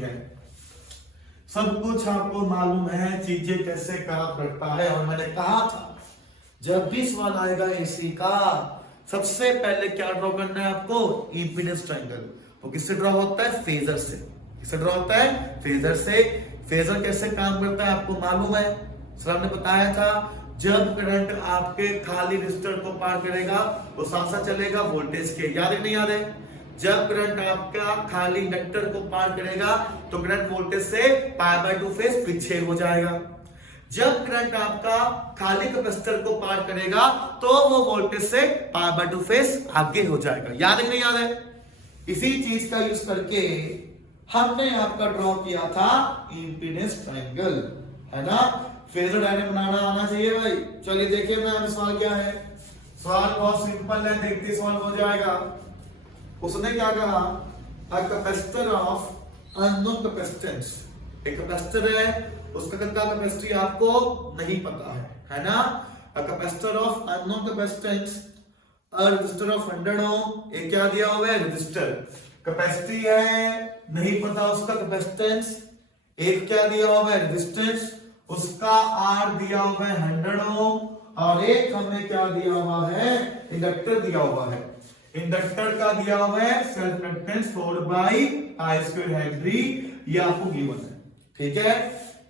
है, सब कुछ आपको मालूम है चीजें कैसे काम करता है। और मैंने कहा था जब भी सवाल आएगा एसी का सबसे पहले क्या ड्रॉ करना है आपको, इंपीडेंस ट्रायंगल। वो किससे ड्रॉ होता है, फेजर से। किससे ड्रॉ होता है, फेजर से। फेजर कैसे काम करता है आपको मालूम है, सर हमने बताया था जब करंट आपके खाली रेजिस्टर को पार करेगा वो साथ साथ चलेगा वोल्टेज के, याद है नहीं याद है। जब करंट आपका खाली इंडक्टर को पार करेगा तो करंट वोल्टेज से π/2 फेज पीछे हो जाएगा। जब करंट आपका खाली कैपेसिटर को पार करेगा तो वो वोल्टेज से π/2 फेज आगे हो जाएगा, याद है नहीं याद है। इसी चीज का यूज करके हमने आपका ड्रॉ किया था इंपीडेंस ट्रायंगल, है ना। फेजर डायग्राम बनाना आना चाहिए भाई। चलिए देखिए मैं सवाल क्या है, सवाल बहुत सिंपल है, देखते सवाल हो जाएगा। उसने क्या कहा, a capacitor of unknown capacitance, एक कैपेसिटर है उसका कितना कैपेसिटी आपको नहीं पता है ना। A capacitor of unknown capacitance, a resistor of 100 ohm, एक क्या दिया हुआ है रजिस्टर, कैपेसिटी है नहीं पता उसका कैपेसिटेंस, एक क्या दिया हुआ है रेजिस्टेंस, उसका R दिया हुआ है 100 ओम, और एक हमें क्या दिया हुआ है इंडक्टर दिया हुआ है। इंडक्टर का दिया हुआ है सेल्फ कंडक्टेंस 4/I² हेनरी, ये आपको गिवन है, ठीक है।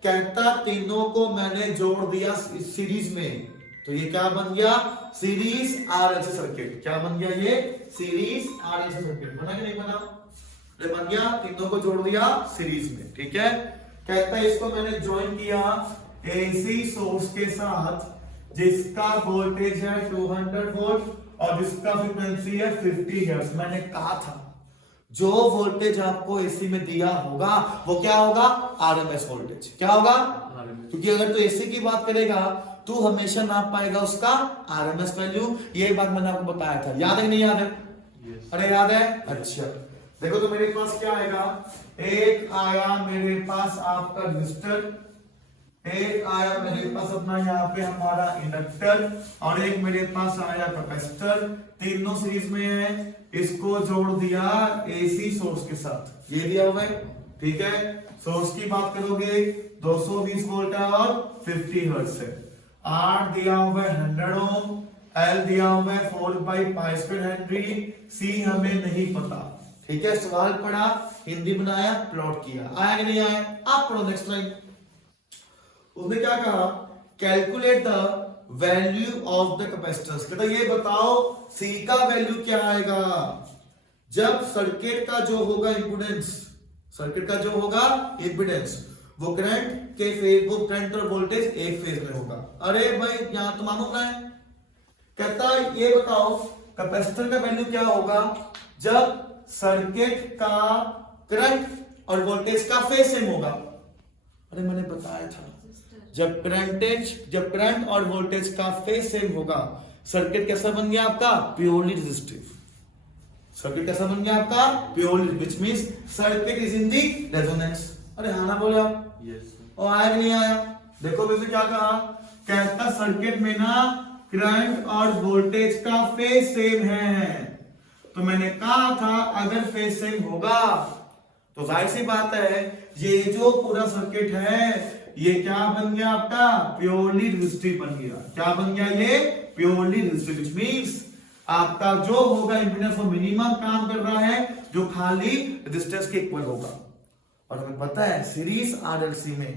कहता तीनों को मैंने जोड़ दिया सीरीज में, तो ये क्या बन गया, सीरीज RLC सर्किट। क्या बन गया, ये सीरीज RLC सर्किट बना कि नहीं बना, ये बन गया, तीनों को जोड़ दिया सीरीज में, ठीक है। कहता है इसको मैंने ज्वाइन किया AC सोर्स के साथ जिसका वोल्टेज है 200 वोल्ट और जिसका फ्रीक्वेंसी है 50 हर्ट्ज। मैंने कहा था जो वोल्टेज आपको एसी में दिया होगा वो क्या होगा, आरएमएस वोल्टेज। क्या होगा, क्योंकि अगर तो एसी की बात करेगा तो हमेशा नाप पाएगा उसका आरएमएस वैल्यू। ये बात मैंने आपको बताया था, याद है नहीं याद है, अरे याद है। अच्छा देखो तो मेरे पास क्या आएगा, एक आया मेरे पास आपका रजिस्टर, एक आया मेरे पास अपना यहाँ पे हमारा इंडक्टर, और एक मेरे पास आया कैपेसिटर, तीनों सीरीज में है। इसको जोड़ दिया एसी सोर्स के साथ, ये दिया हुआ है, ठीक है। सोर्स की बात करोगे 220 वोल्ट और 50 हर्ट्ज है। R दिया हुआ है 100 ओम, L दिया हुआ है 4/π² हेनरी, C हमें नहीं पता, ठीक है। सवाल पढ़ा, हिंदी बनाया, प्लॉट किया, आया कि नहीं आया। आप पढ़ो नेक्स्ट लाइन। उसने क्या कहा, calculate the value of the capacitance. कहता ये बताओ C का वैल्यू क्या आएगा जब सर्किट का जो होगा इंपीडेंस, सर्किट का जो होगा इंपीडेंस वो करंट के फेज, वो करंट और वोल्टेज एक फेज में होगा। अरे भाई यहां तो मालूम ना है। कहता ये बताओ कैपेसिटर का वैल्यू क्या होगा जब सर्किट का करंट और वोल्टेज का फेज सेम होगा। अरे मैंने बताया था जब करंट और वोल्टेज का फेज सेम होगा सर्किट कैसा बन गया आपका, प्योरली रेजिस्टिव। सर्किट कैसा बन गया आपका, purely, which means circuit is in the resonance. अरे हाँ ना बोले आप, यस। और आया कि नहीं आया। देखो वैसे क्या कहा, कहता सर्किट में ना करंट और वोल्टेज का फेज सेम है। तो मैंने कहा था अगर फेज सेम होगा तो जाहिर सी बात है ये जो पूरा सर्किट है ये क्या बन गया आपका, प्योरली रेजिस्टिव बन गया। क्या बन गया, ये प्योरली रेजिस्टिव, व्हिच मींस आपका जो होगा इंपीडेंस वो मिनिमम काम कर रहा है जो खाली रेजिस्टेंस के इक्वल होगा। और हमें पता है सीरीज आरएलसी में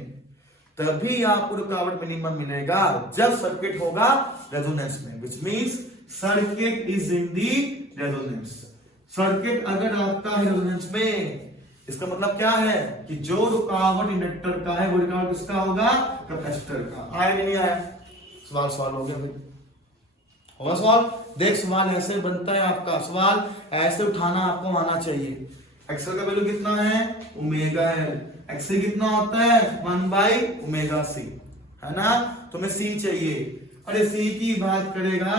तभी आपको रुकावट मिनिमम मिलेगा जब सर्किट होगा रेजोनेंस में, which means circuit is in the resonance. Circuit अगर आपका है रेजोनेंस में इसका मतलब क्या है कि जो रुकावट इंडक्टर का है वो रुकावट किसका होगा, कैपेसिटर का। आया नहीं आया, सवाल हो गया भाई, होगा सवाल। देख सवाल ऐसे बनता है आपका, सवाल ऐसे उठाना आपको आना चाहिए। एक्सल का वैल्यू कितना है, ओमेगा एल, एक्सल कितना होता है 1/ωc, है ना। तुम्हें सी चाहिए, अरे सी की बात करेगा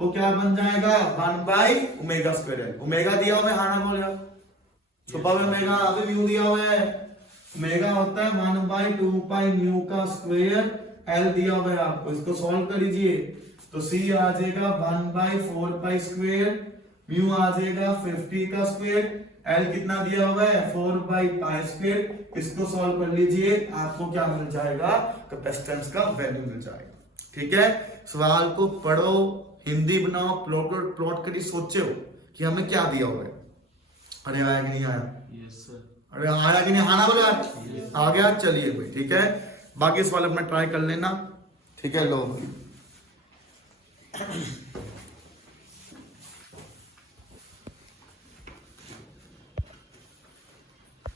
वो क्या बन जाएगा 1/ω²। ओमेगा दिया हुआ है, हाँ ना बोले छुपा हुआ ओमेगा, अभी म्यू दिया हुआ है, ओमेगा होता है 1/2π का स्क्वायर, एल दिया हुआ है आपको, इसको सॉल्व कर लीजिए तो सी आ जाएगा 1/4π², म्यू आ जाएगा 50 का स्क्वायर, एल कितना दिया हुआ है 4/π²। इसको सॉल्व कर लीजिए, आपको क्या मिल जाएगा, कैपेसिटेंस का वैल्यू मिल जाएगा। ठीक है, सवाल को पढ़ो, हिंदी बनाओ, प्लॉट करिए, सोचो कि हमें क्या दिया हुआ है। अरे आया कि नहीं आया? Yes sir. अरे आया कि नहीं, आना बोला आ गया, चलिए भाई ठीक है। बाकी सवाल अपना ट्राई कर लेना, ठीक है। लो